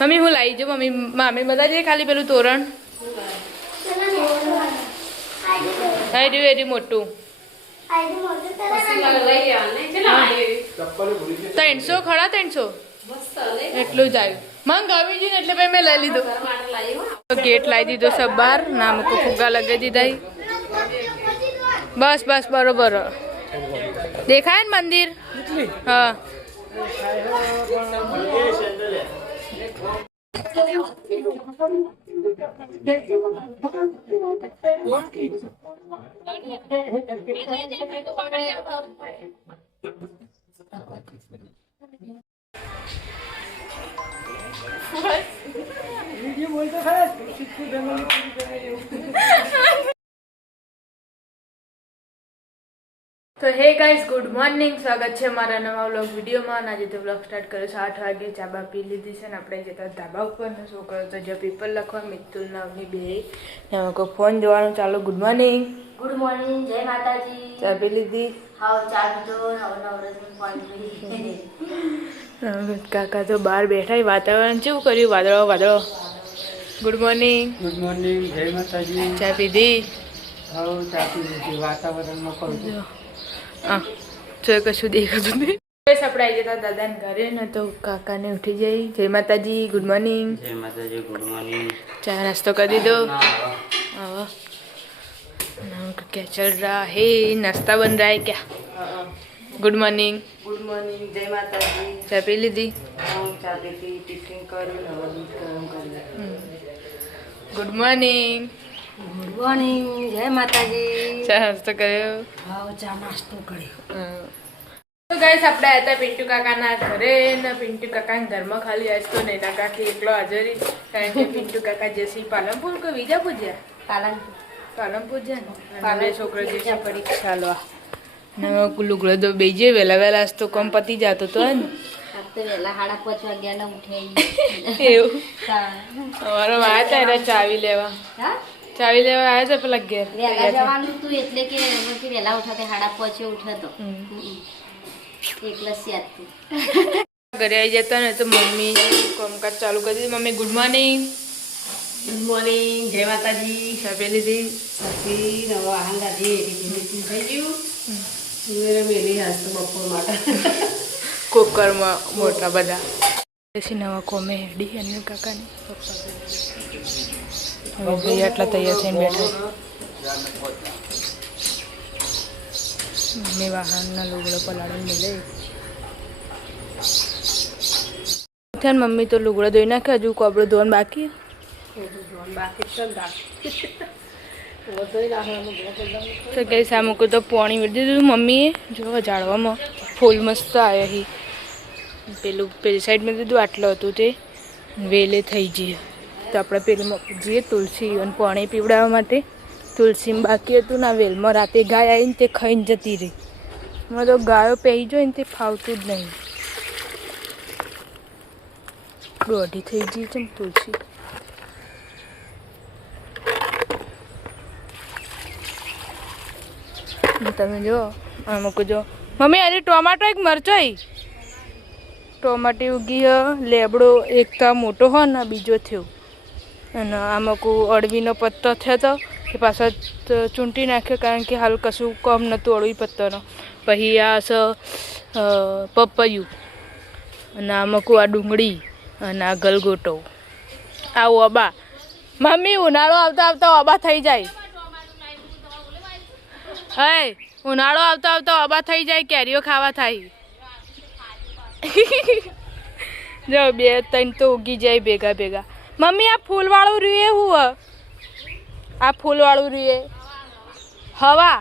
Mummy હું લાવી જો મમ્મી મામી બધા જઈએ ખાલી પેલું તોરણ હા એરી મોટું 300 ખરા 300 એટલું જ આવ્યું મંગાવી છે ને એટલે ભાઈ મેં લઈ લીધું ગેટ લાવી દીધો સબ બાર નામ કો ફુગ્ગા લગાવી દીધા બસ બસ બરોબર દેખાય ને મંદિર હા તો હે ગાઈસ ગુડ મોર્નિંગ સ્વાગત છે મારા નવા વ્લોગ વિડીયોમાં આજે તો વ્લોગ સ્ટાર્ટ કર્યો છે 8 વાગે ચા બા પી લીધી છે ને આપણે જતા ધાબા ઉપર ને છોકરો તો જો પેપર લખવા મિતુલ નામની બે એમાં કોઈ ફોન જોવાનું ચાલો ગુડ મોર્નિંગ જય માતાજી ચા પી લીધી હાવ ચા પીધો નવરત્ન ફોન જોઈ કાકા તો બહાર બેઠા વાતાવરણ કેવું કર્યું વાદળો વાદળો ગુડ મોર્નિંગ જય માતાજી ચા પીધી હાવ ચા પી લીધી વાતાવરણમાં કરું હા જો કશું દેખાતું નહીં બસ આપણે આવી જતા દાદાને ઘરે ને તો કાકાને ઉઠી જઈ જય માતાજી ગુડ મોર્નિંગ ચા નાસ્તો કરી દીધો हाँ क्या चल रहा है नाश्ता बन रहा है क्या गुड मॉर्निंग જય માતાજી चाय पी लीधी ચા પીધી ટિફિન કર્યું નવા દૂધ ગરમ કર્યું गुड मॉर्निंग ગુડ મોર્નિંગ જય માતાજી ચા નાસ્તો કર્યો હાવ ચા નાસ્તો કર્યો તો ગાઈસ આપણે આવ્યા હતા પિન્ટુ કાકાના ઘરે ને પિન્ટુ કાકાના ઘરમાં ખાલી આજ તો નૈના કાકી એકલો હાજરી કારણ કે પિન્ટુ કાકા જસી પાલનપુર કે વિજાપુર જ્યાં પાલનપુર જ્યાં ને પાલન છોકરો જસી પરીક્ષા ચાલવા ને લુગડો તો બેજે વહેલા વહેલા આજ તો કોમ પતી જતો તો ને વેલા 5:30 વાગ્યાના ઉઠે એવું અમારો આવ્યા હતા એને ચાવી લેવા ચાવી લેવા આવ્યા હતા પેલા ઘેર વેલા જવાનું તું એટલે કે વેલા ઉઠાતે 5:30 ઉઠ્યો એકલા યાદ તું ઘરે આવી જતા ને તો મમ્મી કામકાજ ચાલુ કરી દીધું મમ્મી ગુડ મોર્નિંગ જય માતાજી ચા પી લીધી સતી નવા આંગાજી થઈ ગયું મેલી હાસ તો બપોર માટે કુકરમાં મોટા બધા પછી નવા કોમેડી અનિલ કાકાની પપ્પા હવે આટલા તૈયાર થઈને બેઠા મમ્મી વાહનના લુગડો પલાળીને મિલે મમ્મી તો લુગડો ધોઈ નાખે હજુ કપડો ધોવાનું બાકી તો કઈ સામુકું તો પાણી વેડી દીધું મમ્મીએ જો ઝાડવામાં ફૂલ મસ્ત આવ્યા પેલું પેલી સાઈડમાં દીધું આટલું હતું તે વેલે થઈ જઈએ તો આપણે પેલું જઈએ તુલસી અને પાણી પીવડાવવા માટે તુલસીમાં બાકી હતું ને વેલમાં રાતે ગાય આવીને તે ખાઈને જતી રહી એમાં તો ગાયો પહેરી જોઈને તે ફાવતું જ નહીં દોઢી થઈ ગઈ છે ને તુલસી તમે જો અમુક જો મમ્મી અરે ટોમાટો એક મરચાઈ ટોમાટી ઉગી લેબડો એક તો મોટો હોય ને બીજો થયો અને અમુક અળવીનો પત્તો થયો તો એ પાછો ચૂંટી નાખ્યો કારણ કે હાલ કશું કમ નહોતું અળવી પત્તોનો પછી આ પપૈયું અને અમુક આ ડુંગળી અને આ ગલગોટો આ ઓબા મમ્મી ઉનાળો આવતા આવતા ઓબા થઈ જાય હે ઉનાળો આવતા આવતા ઓબા થઈ જાય કેરીઓ ખાવા થાય જો 2-3 તો ઉગી જાય ભેગા ભેગા મમ્મી આ ફૂલવાળું રીએ હું આ ફૂલવાળું રીએ હવા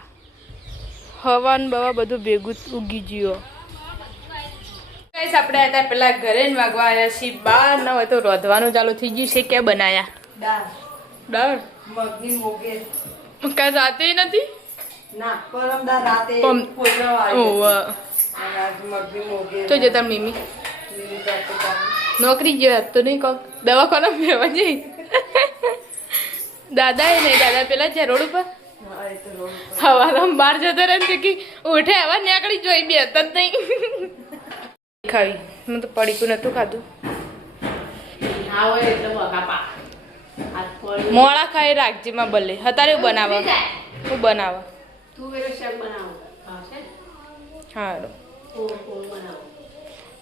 ને બવા બધું ભેગું ઉગી ગયો આપણે હતા પેલા ઘરે ને વાગવા આવ્યા છીએ 12 ન હોય તો રોધવાનું ચાલુ થઈ ગયું છે કે બનાયા દાળ મગની મોગે કાંઈ રાતે નથી ના પરમદાર રાતે મગની મોગે તો જતા મીમી નોકરી ગયો તો નહીં કહો દવાખાના મેવા જઈ દાદા એ નહીં દાદા પેલા છે રોડ ઉપર હવાના બહાર જતો રહે ને કે ઉઠે હવા નીકળી જોઈ બે હતા જ નહીં ખાવી મેં તો પડીકું નહોતું ખાધું ના હોય એટલે બગા પા હાથ પડી મોળા ખાઈ રાખજે માં ભલે અત્યારે હું બનાવે હું બનાવે તું વેરો શાક બનાવ છે સારું કોણ બનાવ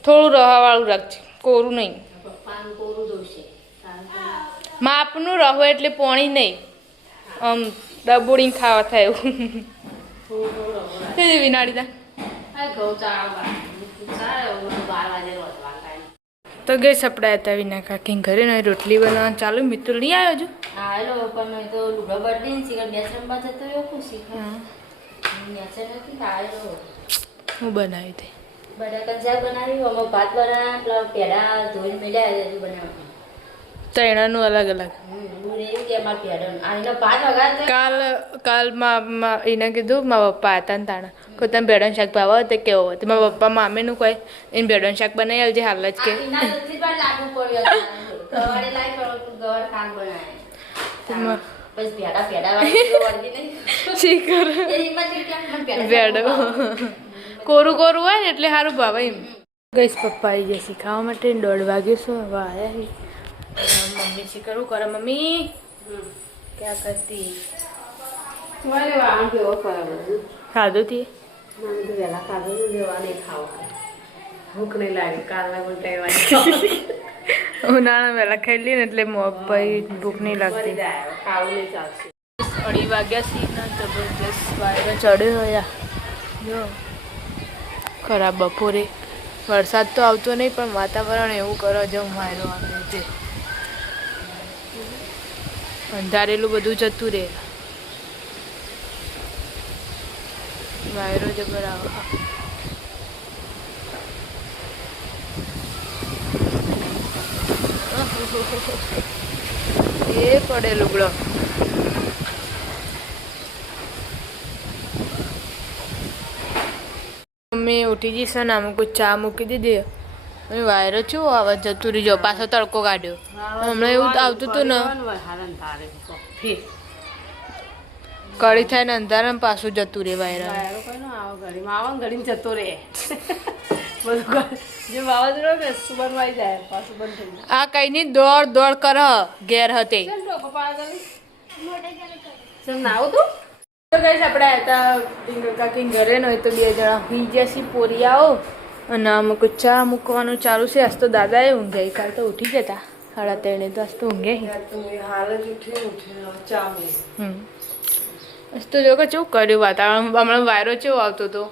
થોડું રવાવાળું રાખજે કોરું નહીં પપ્પાનું કોરું દોશે માપનું રહો એટલે પોણી નહીં આમ ડબોડીને ખાવા થાય એવું તે વિનાડી દા ઘઉં ચાળવા સારા 12 વાગે રોટલા ખાય તો ગઈ સપડા હતા વિના કાકી ઘરે ને રોટલી બનાવવાનું ચાલુ મિત્ર નહીં આવ્યો છું હા એલો પણ તો લુગડા બદલીને શીખર બેસ રમવા જતો રહ્યો ખુશ શીખર મેસે નથી ખાયેલો હું બનાવી દે બટાકા શાક બનાવ્યું અમે ભાત બનાવ્યા પેલા પેડા ધોઈને મેળ્યા હજુ બનાવ્યું તૈણાનું અલગ અલગ હું એવું કે અમારા પેડા આનો ભાત વગાડતો કાલ એને કીધું મારા પપ્પા હતા ને તાણા કોઈ તમે ભેડોનું શાક ભાવ તે કેવો હોય મારા પપ્પા મામેનું કોઈ એને ભેડોનું શાક બનાવી આવજે હાલ જ કે લાગુ પડ્યો ગવાડે લાઈ ગવાડ શાક બનાવ્યા બસ પેડા પેડા વાળી નહીં શી કરે ભેડો કોરું કોરું હોય ને એટલે સારું ભાવે એમ ગઈશ પપ્પા આવી જશે ખાવા માટે 1:30 વાગ્યો છો હવે આવ્યા મમ્મી શી કરવું કરે મમ્મી ક્યાં કરતી વાલે વાણ કેવો ખરાબ ખાધું તી મને તો વહેલા ખાધું લેવા નહીં ખાવા ભૂખ નહીં લાગી કાલના પણ ટાઈમ ઉનાળા વહેલા ખાઈ લઈએ ને એટલે ભાઈ ભૂખ નહીં લાગતી ખાવું નહીં ચાલશે 2:30 વાગ્યા સી ના જબરજસ્ત વાયરો ચડ્યો હોય જો ખરાબ બપોરે વરસાદ તો આવતો નહીં પણ વાતાવરણ એવું કરો જો વાયરો આવે છે અંધારેલું બધું જતું રહે વાયરો જબર આવે એ પડે લુગડો મમ્મી ઉઠી જઈશ ને અમુક ચા મૂકી દીધી અને વાયરો શું આવે જતું રહી જાઓ પાછો તડકો કાઢ્યો હમણાં એવું આવતું હતું ને કડી થાય ને અંધારા પાછું જતું રહે વાયરો જતો રહે બધું જે વાવાઝોડું ને સુબન વાઈ જાય પાછું બંધ થઈ જાય આ કઈ ની દોડ દોડ કર ઘેર હતી નાવું તું તો ગઈ આપણે હતા કાકી ઘરે ન હોય તો 2 જણા હુઈ ગયા છીએ પોરિયાઓ અને અમુક ચા મૂકવાનું ચાલુ છે આજ તો દાદાએ ઊંઘ્યા કાલ તો ઉઠી જતા 3:30 તો આજ તો ઊંઘ્યા આજ તો જો કે શું કર્યું વાતાવરણ હમણાં વાયરો કેવો આવતો હતો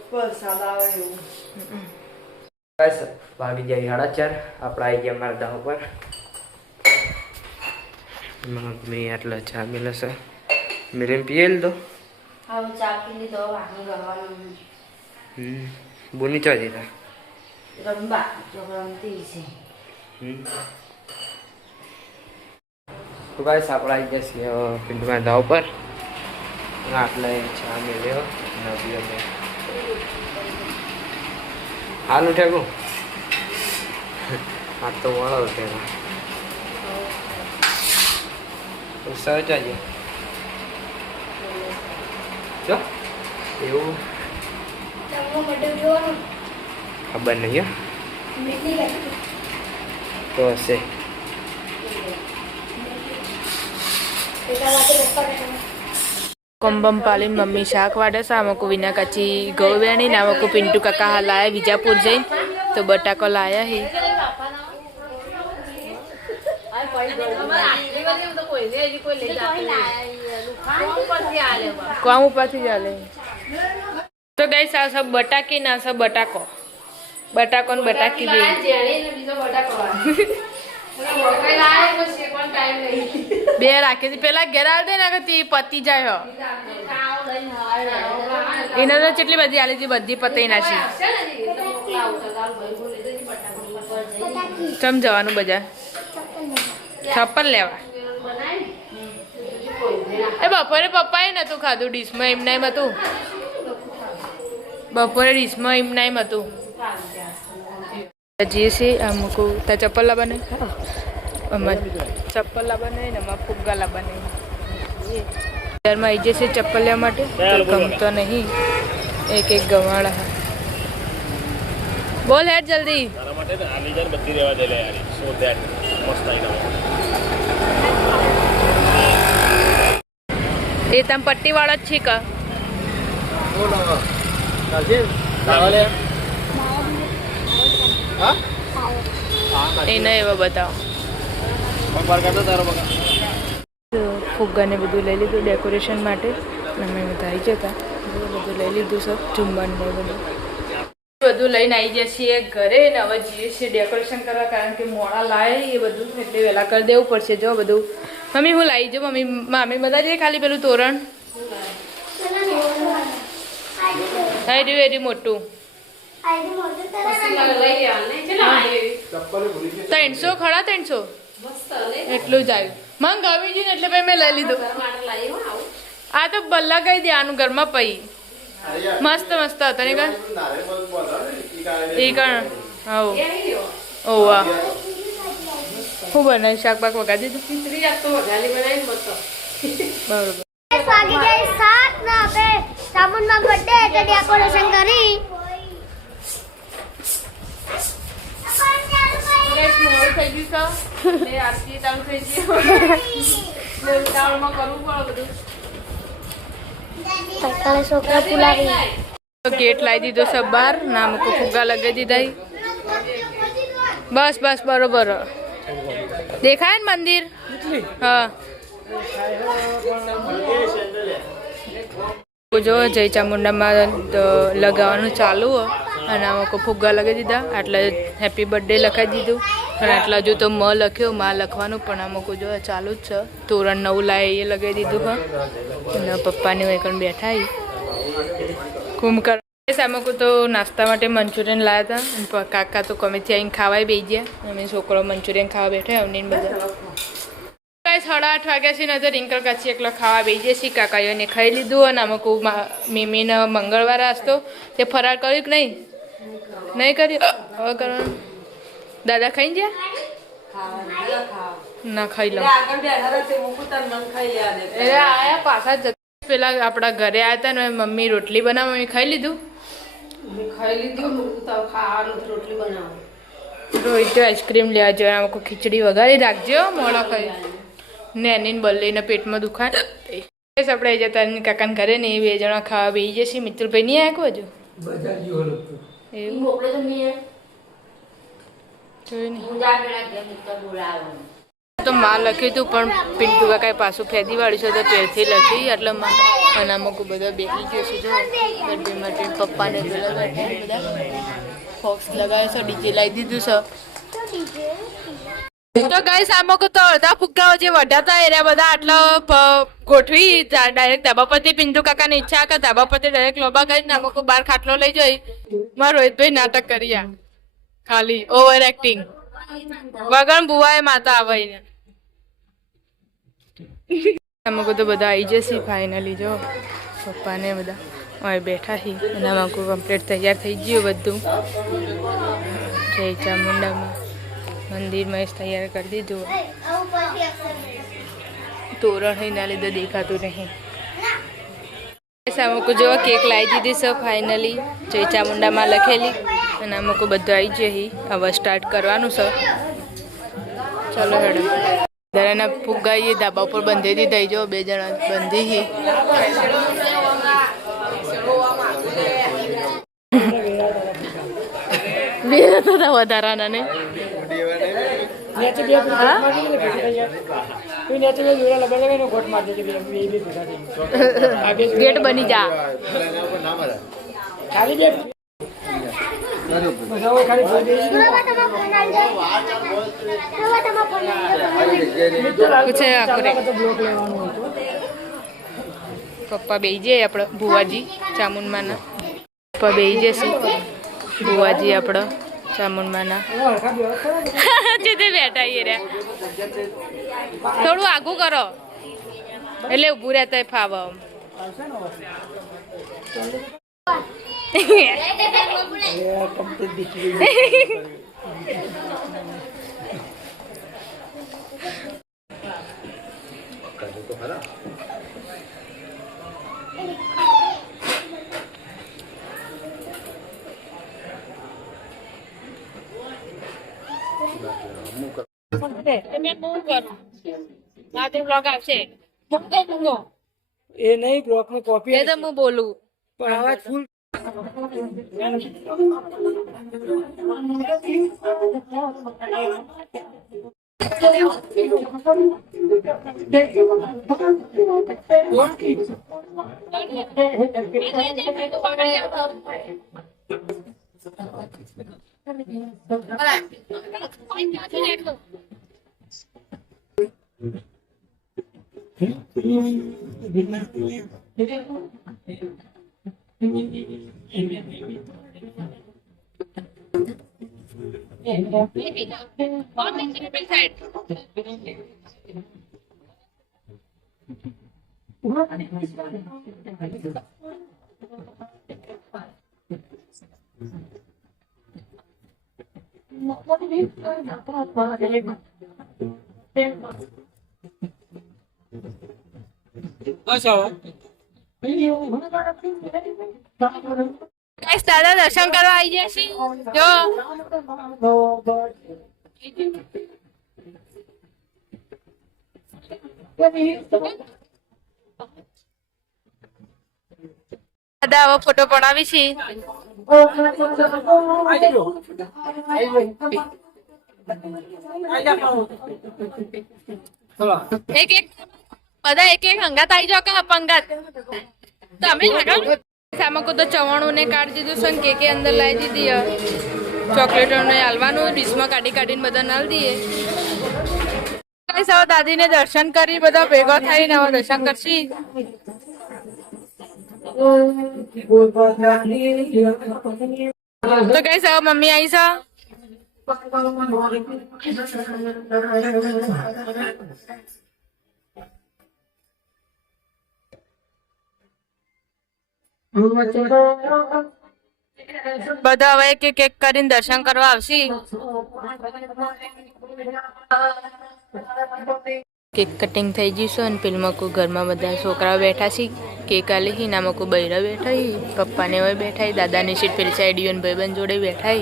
વાગી જાય 4:30 આપણે આવી ગયા મારા દાવ પર મમ્મી આટલા ચા મેલે છે મેરે પીએ લીધો હવે ચા પી લીધો વાગી ગવાનું બોની ચા દીધા રમવા જો રમતી છે તો ગાઈસ આપણે આવી ગયા છીએ પિંડમાં દાવ પર આટલા ચા મેલ્યો નવી અમે હાલ ઉઠ્યા આ તો વાળો ઉઠ્યા સર ચાલીએ જો એવું ખબર નહીં તો હશે કંબમ પાલીન મમ્મી શાક વાડે છે આમકો વિના કાચી ગૌ વેણી ને આમકો પિન્ટુ કાકા હાલ આયા વિજાપુર જઈને તો બટાકો લાયા હે કોમ ઉપરથી ચાલે તો ગઈ આ સબ બટાકી ના સબ બટાકો બટાકો ને બટાકી બે રાખી હતી પેલા ઘેર આવતી ને કે પતી જાય એને તો કેટલી બધી આલી હતી બધી પતાઈ નાખી ચમ જવાનું બજાર ચપ્પલ લેવા એ બપોરે પપ્પાએ નતું ખાધું ડીશમાં એમના એમ હતું બપોરે ડીશમાં એમના એમ હતું જે છે આ મૂકું ત્યાં ચપ્પલ લાવવાને ચપ્પલ લાવવાને ને એમાં ફુગ્ગા લાવવાને બજારમાં આવી જશે ચપ્પલ લેવા માટે ગમતો નહીં એક ગવાળા હા બોલ હેડ જલ્દી બધી રહેવા દે યાર સો ધેટ મસ્ત આવી એ તમે પટ્ટી વાળો જ છે કે એને એવા બતાવો. ફુગ્ગાને બધું લઈ લીધું ડેકોરેશન માટે. અમે બધા આવી જતા બધું લઈ લીધું સર જમવાનું બધું લઈને આવી જઈએ છીએ ઘરે ને હવે જઈએ છીએ ડેકોરેશન કરવા કારણ કે મોડા લાવે એ બધું એટલે વહેલા કરી દેવું પડશે. જો બધું મમ્મી હું લાવી જાઉં મમ્મી મામી બધા જઈએ ખાલી પેલું તોરણ થઈ રહ્યું એરી મોટું 300 ખરા 300 એટલું જ આવ્યું મને ગમી છે ને એટલે પછી મેં લઈ લીધું. આ તો બલ્લા કહી દે આનું ઘરમાં પઈ મસ્ત મસ્ત હતો ને કણ એ કણ હા ઓવા હું બનાવી શાક બાક વગાડી દીધું બરોબર. ડેકોરેશન કરી થઈ ગયું છે આરતી ચાલુ થઈ ગયું ઉતાવળમાં કરવું પડે બધું. છોકરા પુલાવી ગેટ લાવી દીધો સબ બાર નામ કો ફુગ્ગા લગાવી દીધા બસ બસ બરોબર દેખાય ને મંદિર હા જો જય ચામુંડામાં લગાવવાનું ચાલુ અને આમાં કોઈ ફુગ્ગા લગાવી દીધા આટલા હેપી બર્થડે લખાવી દીધું અને આટલા હજુ તો મ લખ્યો માં લખવાનું પણ આમાં કોઈ જો ચાલુ જ છે. તોરણ નવું લાવે એ લગાવી દીધું હા અને પપ્પાની વૈકણ બેઠા કુંભકર આમાં તો નાસ્તા માટે મંચુરિયન લાવ્યા હતા અને કાકા તો ગમેથી આવીને ખાવાય બેસી ગયા અમે છોકરો મંચુરિયન ખાવા બેઠા અમને બધા 8:30 વાગ્યા છે ને તો રિંકલ કાચી એકલો ખાવા બેસીએ છીએ. કાકાઓને ખાઈ લીધું અને અમુક મીમીને મંગળવાર আসતો તે ફરાર કર્યું કે નહીં કર્યું હવે કરવાનું. દાદા ખાઈ ગયા ના ખાઈ લો આયા પાછા જ પેલા આપણા ઘરે આવ્યા હતા ને મમ્મી રોટલી બનાવવા મમ્મી ખાઈ લીધું રોહિત આઈસ્ક્રીમ લેવા જોઈએ આમાં ખીચડી વગાડી રાખજો મોડા ખાઈ ને એની બલ્લીને પેટમાં દુખાય આપણે જતા કાકાને ઘરે ને એ 2 જણા ખાવા બેસી જશે. મિત્રભાઈ નહીં આવ્યા હજુ એવું જોયું નહીં તો માં લખ્યું હતું પણ પિન્ટુ કાકાએ પાછું ફેદી વાળ્યું છે તો પેરથી લખી એટલે માં અને અમુક બધા બેસી ગયો છે જો બર્થડે માટે પપ્પાને બધા ફોક્સ લગાવે છે ડીજે લાવી દીધું છે. તો ગાઈસ આમાં તો અડધા ફુગ્ગાઓ જે વઢાતા એરા બધા આટલા ગોઠવી ડાયરેક્ટ ધાબા પરથી પિન્ટુ કાકાની ઈચ્છા કે ધાબા પરથી ડાયરેક્ટ લોબા કરીને આમાં બહાર ખાટલો લઈ જઈ મારા રોહિતભાઈ નાટક કર્યા ખાલી ઓવર એક્ટિંગ વગર બુવાએ માતા આવીને આમાં તો બધા આવી જશે ફાઇનલી જો પપ્પાને બધા હવે બેઠા છીએ અને આમાં કમ્પ્લીટ તૈયાર થઈ ગયું બધું. જય ચામુંડામાં મંદિરમાં તૈયાર કરી દીધું. તોરણ એના લીધે દેખાતું નહીં. અમુક જો કેક લાવી દીધી છે ફાઇનલી જય ચામુંડામાં લખેલી અને અમુક બધું આવી જઈ હવે સ્ટાર્ટ કરવાનું છે. ચલો હેડો દરાના ફુગ્ગા એ ધાબા ઉપર બંધી દીધા જો 2 જણા બંધી બે હતા વધારાના ને ગેટ બની જા પપ્પા બેસી જાય આપડે ભુવાજી ચામુંડમાના પપ્પા બેસી જશે ભુવાજી આપડે ચામુંડમાના જેતે બેઠા એ રે થોડું આગું કરો એટલે ઊભું રહેતા ફાવ બ્લોગ આવશે મૂકો એ નહીં બ્લોકમાં કોપી એ તો હું બોલું પણ આવાજ ફૂલ ગાઈસ દાદા દર્શન કરવા આવી ગયા છે જો દાદા હવે ફોટો પડાવી છે એક એક બધા એક એક હંગાત આવી જાઓ કે પંગાત તમે સામા કો તો ચવાણું ને કાઢી દીધું છે કે અંદર લાવી દીધી ચોકલેટો ને હાલવાનું ડીશમાં કાઢી કાઢીને બધા નાલ દઈએ સૌ દાદીને દર્શન કરી બધા ભેગા થઈને હવે દર્શન કરશી તો કઈ સૌ મમ્મી આવી છે બધા હવે એક એક કરીને દર્શન કરવા આવશે કેક કટિંગ થઈ જશે અને પેલમાં કોઈ ઘરમાં બધા છોકરાઓ બેઠા છે કેક આલે છે નામાં કોઈ બૈરા બેઠા પપ્પાને હવે બેઠા દાદાની સીટ પેલી સાઈડ યુન ભાઈબંધ જોડે બેઠા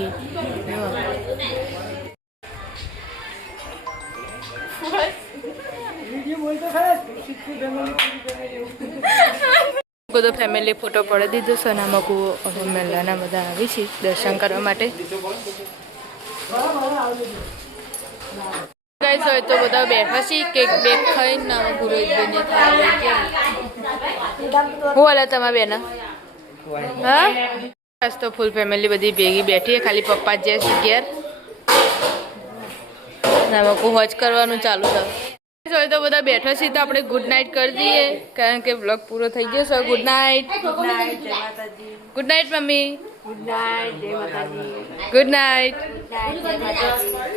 બધો ફેમિલી ફોટો પડી દીધો છે અને આમાં કોઈ મેલાના બધા આવી છે દર્શન કરવા માટે ગાઈસ હોય તો બધા બેઠા છે કેક બેક ખાઈને નામાં ગુરુજીને હું હાલે તમારા બેન હા આજ તો ફૂલ ફેમિલી બધી ભેગી બેઠી ખાલી પપ્પા જ જાય છે ઘેર નામાં કોઈ હોજ કરવાનું ચાલુ થયું હોય તો બધા બેઠા છીએ તો આપણે ગુડ નાઇટ કરી દઈએ કારણ કે બ્લોગ પૂરો થઈ ગયો છે good night good night mummy good night જય માતાજી ગુડ નાઇટ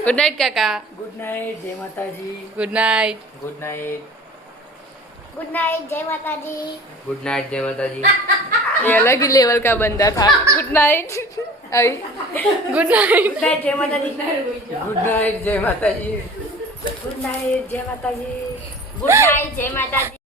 ગુડ નાઇટ કાકા ગુડ નાઇટ જય માતાજી good night good night good night जय माता दी गुड नाइट जय माता जी ये अलग ही लेवल का बंदा था गुड नाइट अभी गुड नाइट જય માતાજી गुड नाइट जय माता जी ગુડ નાઇટ જય માતાજી गुड नाइट जय माता दी